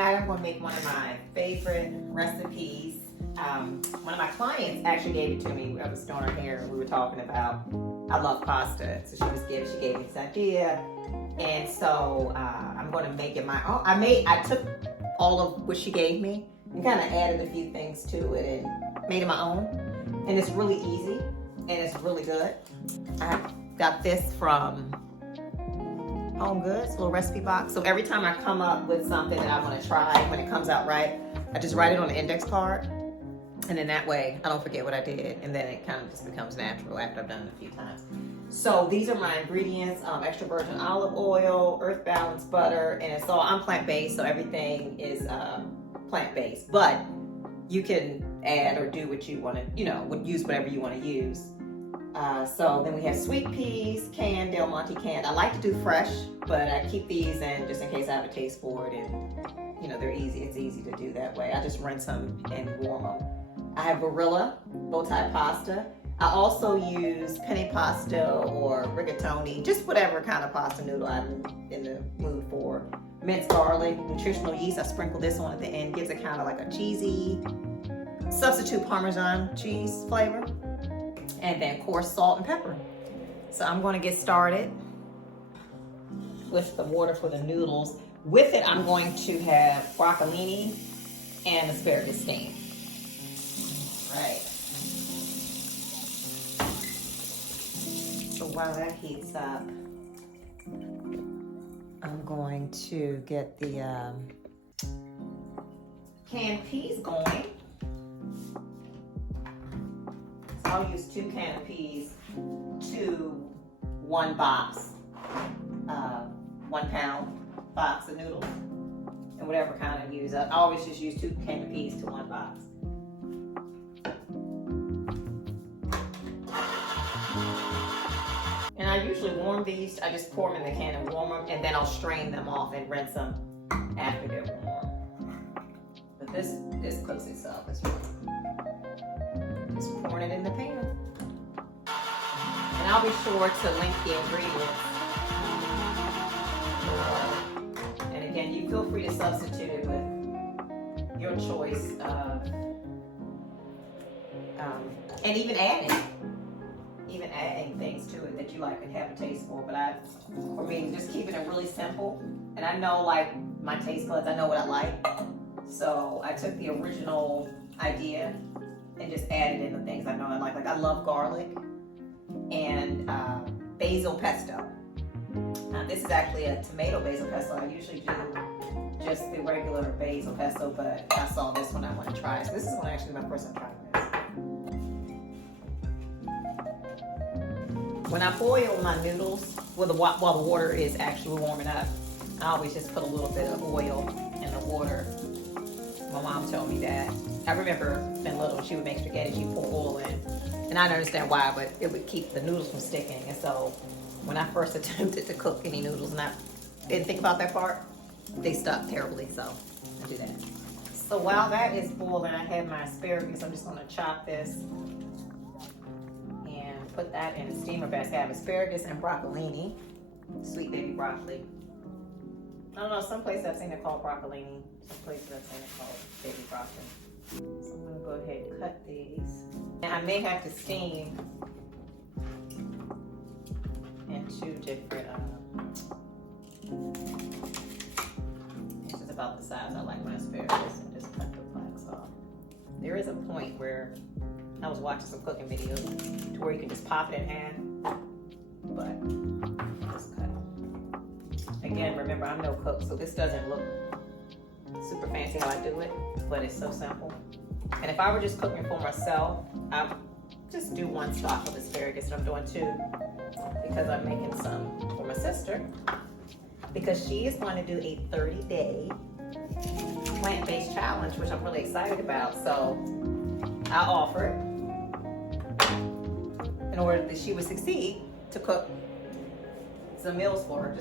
tonight I'm gonna make one of my favorite recipes. One of my clients actually gave it to me. I was doing her hair and we were talking about, I love pasta. So she gave me this idea. And so I'm gonna make it my own. I took all of what she gave me and kind of added a few things to it and made it my own. And it's really easy and it's really good. I got this from Home Goods, little recipe box. So every time I come up with something that I want to try, when it comes out right, I just write it on the index card. And then that way I don't forget what I did. And then it kind of just becomes natural after I've done it a few times. So these are my ingredients: extra virgin olive oil, earth balanced butter, and it's all, I'm plant-based, so everything is plant-based. But you can add or do what you want to, use whatever you want to use. So then we have sweet peas, canned, Del Monte canned. I like to do fresh, but I keep these in just in case I have a taste for it. And they're easy. It's easy to do that way. I just rinse them and warm them. I have Barilla Bowtie pasta. I also use penne pasta or rigatoni, just whatever kind of pasta noodle I'm in the mood for. Minced garlic, nutritional yeast. I sprinkle this on at the end. Gives it kind of like a cheesy, substitute Parmesan cheese flavor. And then coarse salt and pepper. So I'm going to get started with the water for the noodles. With it, I'm going to have broccolini and asparagus steam. Right. So while that heats up, I'm going to get the canned peas going. So I'll use 2 canned peas to 1 box, 1 pound box of noodles, and whatever kind I use. I always just use 2 canned peas to 1 box. And I usually warm these. I just pour them in the can and warm them, and then I'll strain them off and rinse them after they're warm. But this cooks itself. It's really just pouring it in the pan. And I'll be sure to link the ingredients. And again, you feel free to substitute it with your choice of, and even adding things to it that you like and have a taste for. But for me, just keeping it really simple. And I know, like, my taste buds, I know what I like. So I took the original idea and just added in the things I know I like. Like, I love garlic and Basil Pesto. This is actually a tomato Basil Pesto. I usually do just the regular Basil Pesto, but I saw this one I want to try. So this is actually my first time trying this. When I boil my noodles, while the water is actually warming up, I always just put a little bit of oil in the water. My mom told me that. I remember being little, she would make spaghetti, she'd pour oil in. And I don't understand why, but it would keep the noodles from sticking. And so when I first attempted to cook any noodles, and I didn't think about that part, they stuck terribly, so I do that. So while that is boiling, I have my asparagus. I'm just gonna chop this and put that in a steamer basket. I have asparagus and broccolini, sweet baby broccoli. I don't know, some places I've seen it called broccolini, some places I've seen it called baby broccoli. So I'm gonna go ahead and cut these. And I may have to steam in 2 different, this is about the size I like my asparagus, and just cut the flanks off. There is a point where I was watching some cooking videos to where you can just pop it in half, but just cut it. Again, remember, I'm no cook, so this doesn't look super fancy how I do it, but it's so simple. And if I were just cooking for myself, I would just do 1 stalk of asparagus, and I'm doing 2 because I'm making some for my sister, because she is going to do a 30-day plant-based challenge, which I'm really excited about. So I offered, in order that she would succeed, to cook some meals for her.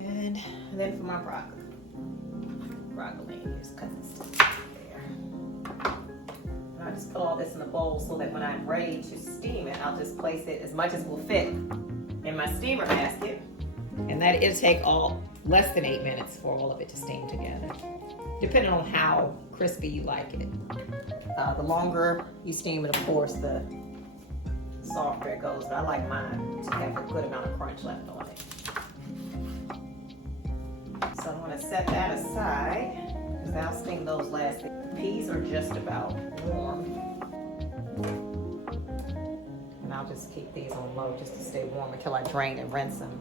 And then for my broccoli, just cut this there. And I just put all this in a bowl so that when I'm ready to steam it, I'll just place it as much as will fit in my steamer basket. And that it'll take less than 8 minutes for all of it to steam together, depending on how crispy you like it. The longer you steam it, of course, the softer it goes. But I like mine to have a good amount of crunch left on it. So I'm going to set that aside because I'll steam those last. The peas are just about warm. And I'll just keep these on low just to stay warm until I drain and rinse them.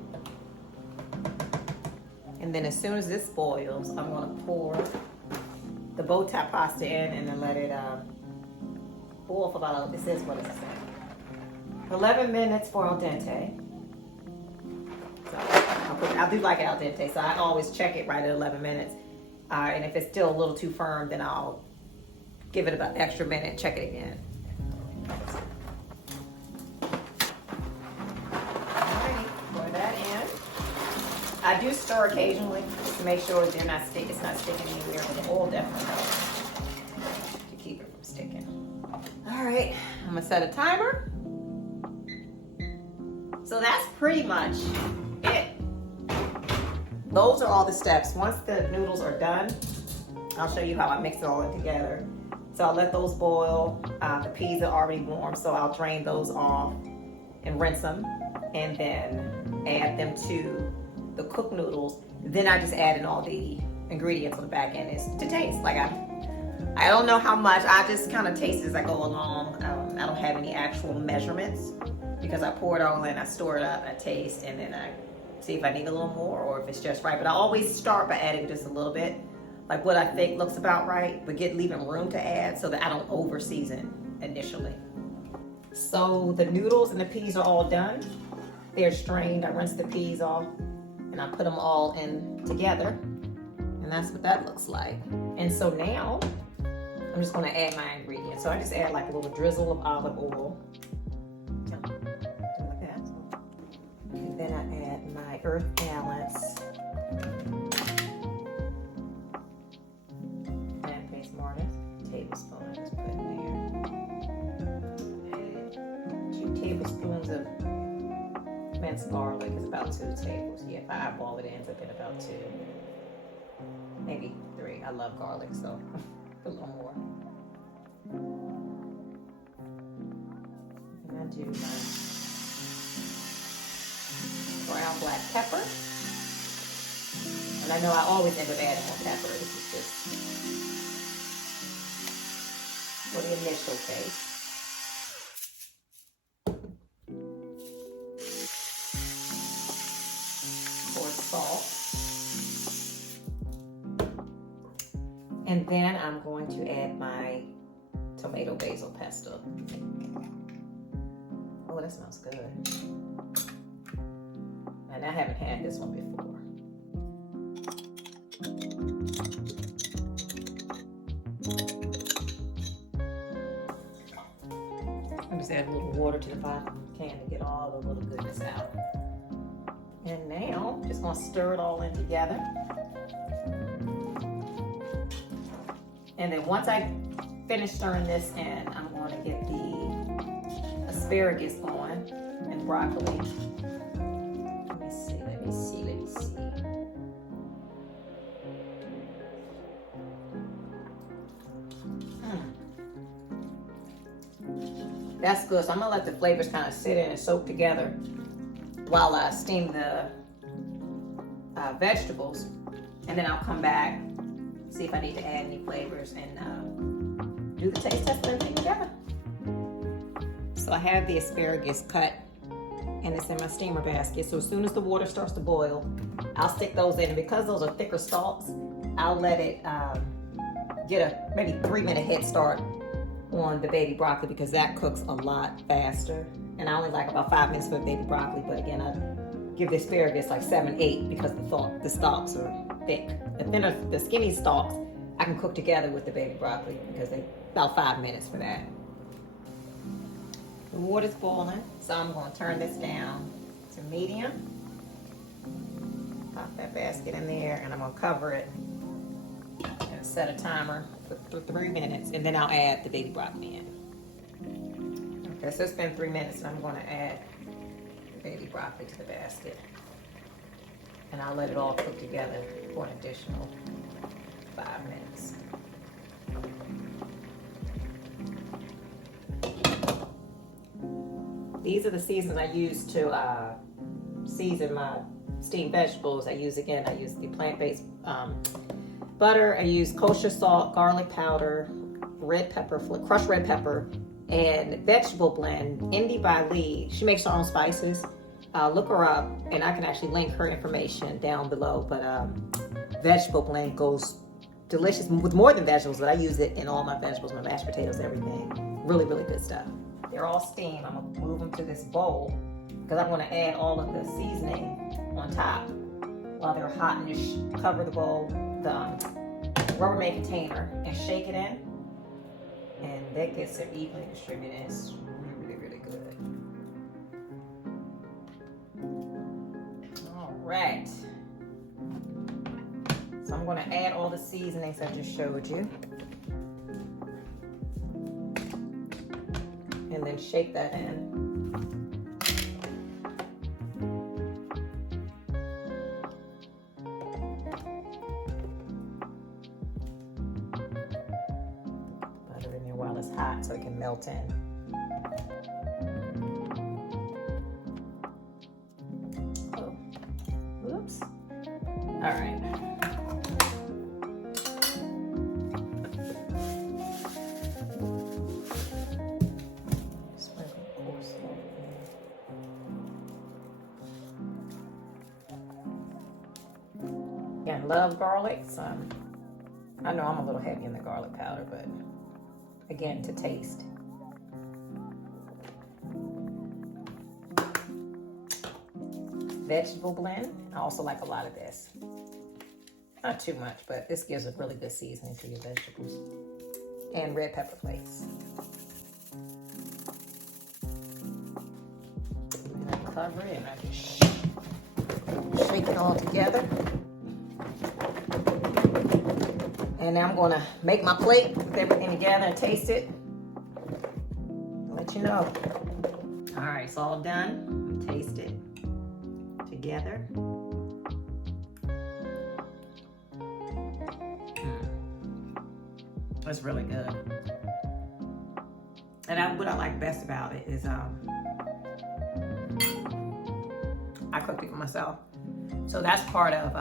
And then as soon as this boils, I'm going to pour the Bowtie pasta in and then let it boil for about, this is what it's saying, 11 minutes for al dente. So I do like it al dente, so I always check it right at 11 minutes. And if it's still a little too firm, then I'll give it about an extra minute, check it again. I do stir occasionally to make sure they're not sticking. It's not sticking anywhere, but the oil definitely helps to keep it from sticking. All right, I'm gonna set a timer. So that's pretty much it. Those are all the steps. Once the noodles are done, I'll show you how I mix it all in together. So I'll let those boil. The peas are already warm, so I'll drain those off and rinse them, and then add them to the cooked noodles. Then I just add in all the ingredients on the back end. It's to taste. Like I don't know how much. I just kind of taste as I go along. I don't have any actual measurements because I pour it all in, I store it up, I taste, and then I see if I need a little more or if it's just right. But I always start by adding just a little bit, like what I think looks about right, but leaving room to add so that I don't over season initially. So the noodles and the peas are all done. They're strained. I rinse the peas off and I put them all in together, and that's what that looks like. And so now I'm just going to add my ingredients. So I just add like a little drizzle of olive oil, like that. And then I add my earth balance, plant-based mortar, tablespoon. Just put in there. Add 2 tablespoons of minced garlic. Is about 2 tablespoons. Yeah, if I eyeball it, it ends up in about 2, maybe 3. I love garlic, so put a little more. And I do my ground black pepper. And I know I always end up adding more pepper. This is just for the initial taste. Salt. And then I'm going to add my tomato basil pesto. Oh, that smells good. And I haven't had this one before. I'm just add a little water to the bottom of the can to get all the little goodness out. And now, just gonna stir it all in together. And then once I finish stirring this in, I'm going to get the asparagus on and broccoli. Let me see. That's good. So I'm gonna let the flavors kind of sit in and soak together while I steam the vegetables, and then I'll come back, see if I need to add any flavors, and do the taste test and everything together. So I have the asparagus cut, and it's in my steamer basket. So as soon as the water starts to boil, I'll stick those in. And because those are thicker stalks, I'll let it get a maybe 3-minute head start on the baby broccoli because that cooks a lot faster. And I only like about 5 minutes for baby broccoli, but again, I give the asparagus like 7, 8 because the stalks are thick. The skinny stalks I can cook together with the baby broccoli because they about 5 minutes for that. The water's boiling, so I'm going to turn this down to medium. Pop that basket in there, and I'm going to cover it and set a timer for 3 minutes, and then I'll add the baby broccoli in. Okay, so it's been 3 minutes, and I'm going to add the baby broccoli to the basket. and I'll let it all cook together for an additional 5 minutes. These are the seasonings I use to season my steamed vegetables. I use the plant-based butter. I use kosher salt, garlic powder, red pepper, crushed red pepper, and vegetable blend. INDI by Lee. She makes her own spices. Look her up, and I can actually link her information down below. But vegetable blend goes delicious with more than vegetables, but I use it in all my vegetables, my mashed potatoes, everything. Really, really good stuff. They're all steamed. I'm gonna move them to this bowl because I'm gonna add all of the seasoning on top while they're hot, and just cover the bowl, the Rubbermaid container, and shake it in, and that gets it evenly distributed. It's really, really good. All right. So I'm going to add all the seasonings I just showed you. And then shake that in. Butter in there while it's hot so it can melt in. Oh, oops. All right. I love garlic, so I know I'm a little heavy in the garlic powder, but again, to taste. Vegetable blend, I also like a lot of this. Not too much, but this gives a really good seasoning to your vegetables. And red pepper flakes. And I cover it and I just shake it all together. And now I'm going to make my plate, put everything together and taste it. I'll let you know. All right, it's all done. Taste it together. It's really good. And what I like best about it is I cooked it for myself. So that's part of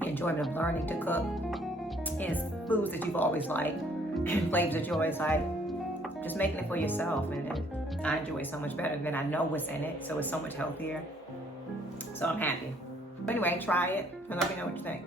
the enjoyment of learning to cook. Is foods that you've always liked, flavors that you always like, just making it for yourself, and I enjoy it so much better than I know what's in it, so it's so much healthier. So I'm happy. But anyway, try it and let me know what you think.